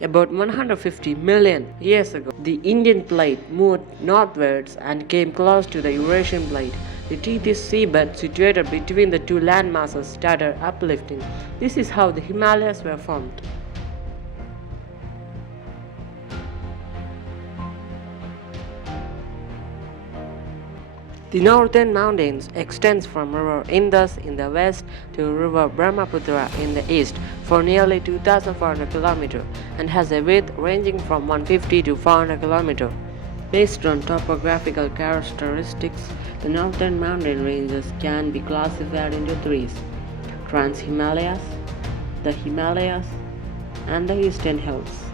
About 150 million years ago, the Indian plate moved northwards and came close to the Eurasian plate. The Tethys seabed situated between the two land masses started uplifting. This is how the Himalayas were formed. The northern mountains extends from river Indus in the west to river Brahmaputra in the east for nearly 2,400 km and has a width ranging from 150 to 400 km. Based on topographical characteristics, the northern mountain ranges can be classified into three: Trans-Himalayas, the Himalayas, and the Eastern Hills.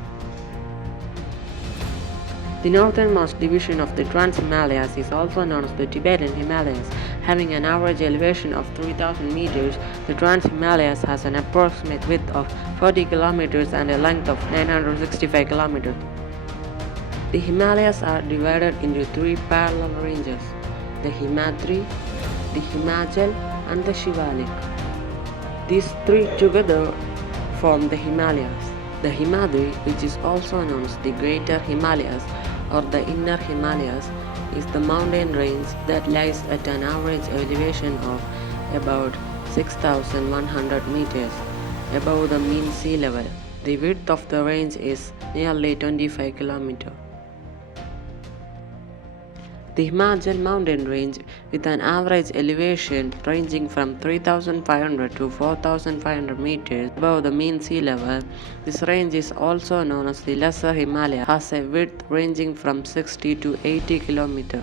The northernmost division of the Trans-Himalayas is also known as the Tibetan Himalayas. Having an average elevation of 3,000 meters, the Trans-Himalayas has an approximate width of 40 kilometers and a length of 965 kilometers. The Himalayas are divided into three parallel ranges: the Himadri, the Himachal, and the Shivalik. These three together form the Himalayas. The Himadri, which is also known as the Greater Himalayas or the Inner Himalayas, is the mountain range that lies at an average elevation of about 6,100 meters above the mean sea level. The width of the range is nearly 25 kilometers. The Himachal mountain range, with an average elevation ranging from 3,500 to 4,500 meters above the mean sea level, this range is also known as the Lesser Himalaya, has a width ranging from 60 to 80 kilometers.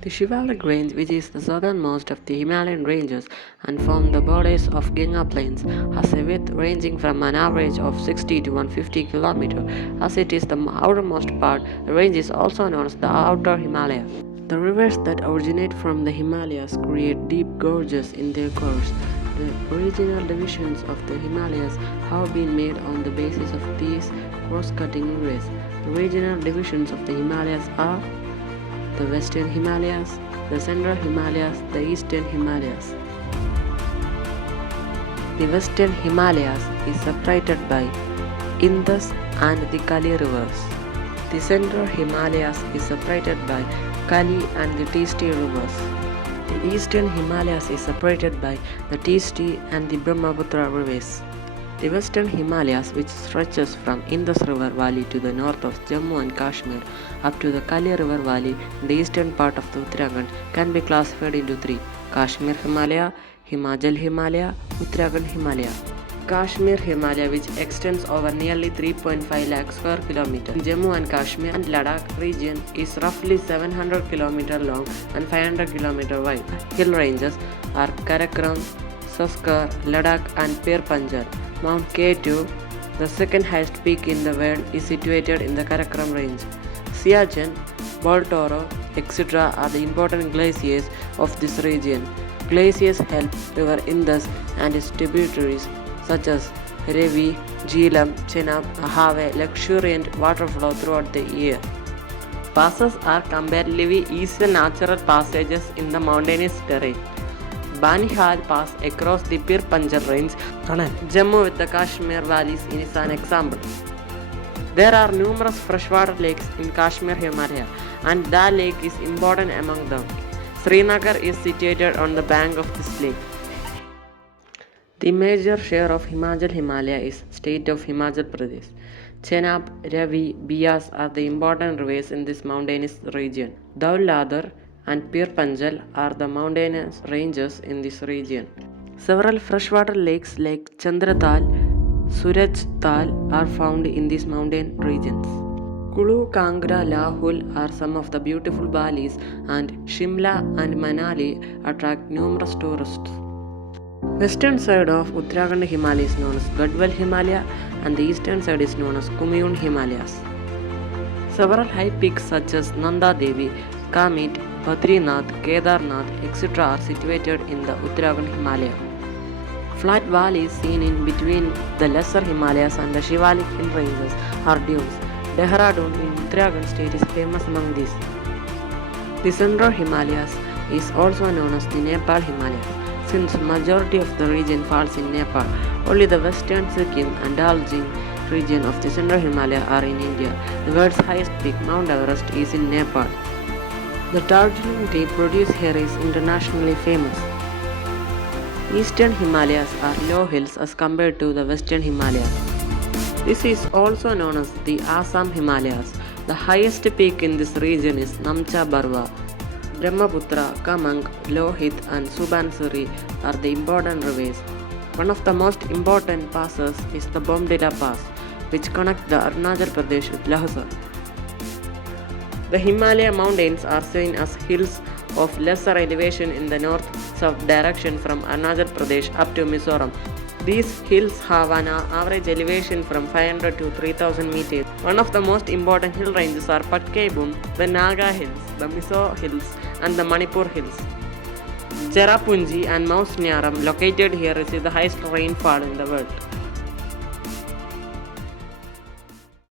The Shivalik range, which is the southernmost of the Himalayan ranges and forms the borders of Ganga plains, has a width ranging from an average of 60 to 150 kilometers. As it is the outermost part, the range is also known as the Outer Himalaya. The rivers that originate from the Himalayas create deep gorges in their course. The regional divisions of the Himalayas have been made on the basis of these cross-cutting rivers. The regional divisions of the Himalayas are the Western Himalayas, the Central Himalayas, the Eastern Himalayas. The Western Himalayas is separated by Indus and the Kali rivers. The Central Himalayas is separated by Kali and the Teesti rivers. The Eastern Himalayas is separated by the Teesti and the Brahmaputra rivers. The Western Himalayas, which stretches from Indus River Valley to the north of Jammu and Kashmir up to the Kali River Valley in the eastern part of the Uttarakhand, can be classified into three: Kashmir Himalaya, Himachal Himalaya, Uttarakhand Himalaya. Kashmir Himalaya, which extends over nearly 3.5 lakh square kilometers in Jammu and Kashmir and Ladakh region, is roughly 700 km long and 500 km wide. Hill ranges are Karakoram, Saskar, Ladakh and Pir Panjal. Mount K2, the second highest peak in the world, is situated in the Karakoram range. Siachen, Baltoro, etc. are the important glaciers of this region. Glaciers help river Indus and its tributaries such as Ravi, Jhelum, Chenab have a luxuriant water flow throughout the year. Passes are comparatively easy natural passages in the mountainous terrain. Banihal Pass across the Pir Panjal range, Jammu with the Kashmir valleys is an example. There are numerous freshwater lakes in Kashmir Himalaya, and Dal Lake is important among them. Srinagar is situated on the bank of this lake. The major share of Himachal Himalaya is state of Himachal Pradesh. Chenab, Ravi, Bias are the important rivers in this mountainous region. Dauladhar and Pir Panjal are the mountainous ranges in this region. Several freshwater lakes like Chandratal, Suraj Tal are found in these mountain regions. Kulu, Kangra, Lahul are some of the beautiful valleys, and Shimla and Manali attract numerous tourists. Western side of Uttarakhand Himalaya is known as Gadwal Himalaya and the eastern side is known as Kumyun Himalayas. Several high peaks such as Nanda Devi, Kamit, Badrinath, Kedarnath, etc. are situated in the Uttarakhand Himalaya. Flat valleys seen in between the Lesser Himalayas and the Shivalik hill ranges are dunes. Dehradun in Uttarakhand state is famous among these. The Central Himalayas is also known as the Nepal Himalayas. Since majority of the region falls in Nepal, only the western Sikkim and Darjeeling region of the Central Himalaya are in India. The world's highest peak, Mount Everest, is in Nepal. The Darjeeling tea produced here is internationally famous. Eastern Himalayas are low hills as compared to the Western Himalayas. This is also known as the Assam Himalayas. The highest peak in this region is Namcha Barwa. Brahmaputra, Kamang, Lohit and Subansuri are the important rivers. One of the most important passes is the Bomdila Pass, which connects the Arunachal Pradesh with Lhasa. The Himalaya mountains are seen as hills of lesser elevation in the north-south direction from Arunachal Pradesh up to Mizoram. These hills have an average elevation from 500 to 3000 meters. One of the most important hill ranges are Patkebum, the Naga Hills, the Mizo Hills and the Manipur Hills. Cherrapunji and Mount Snearam located here receive the highest rainfall in the world.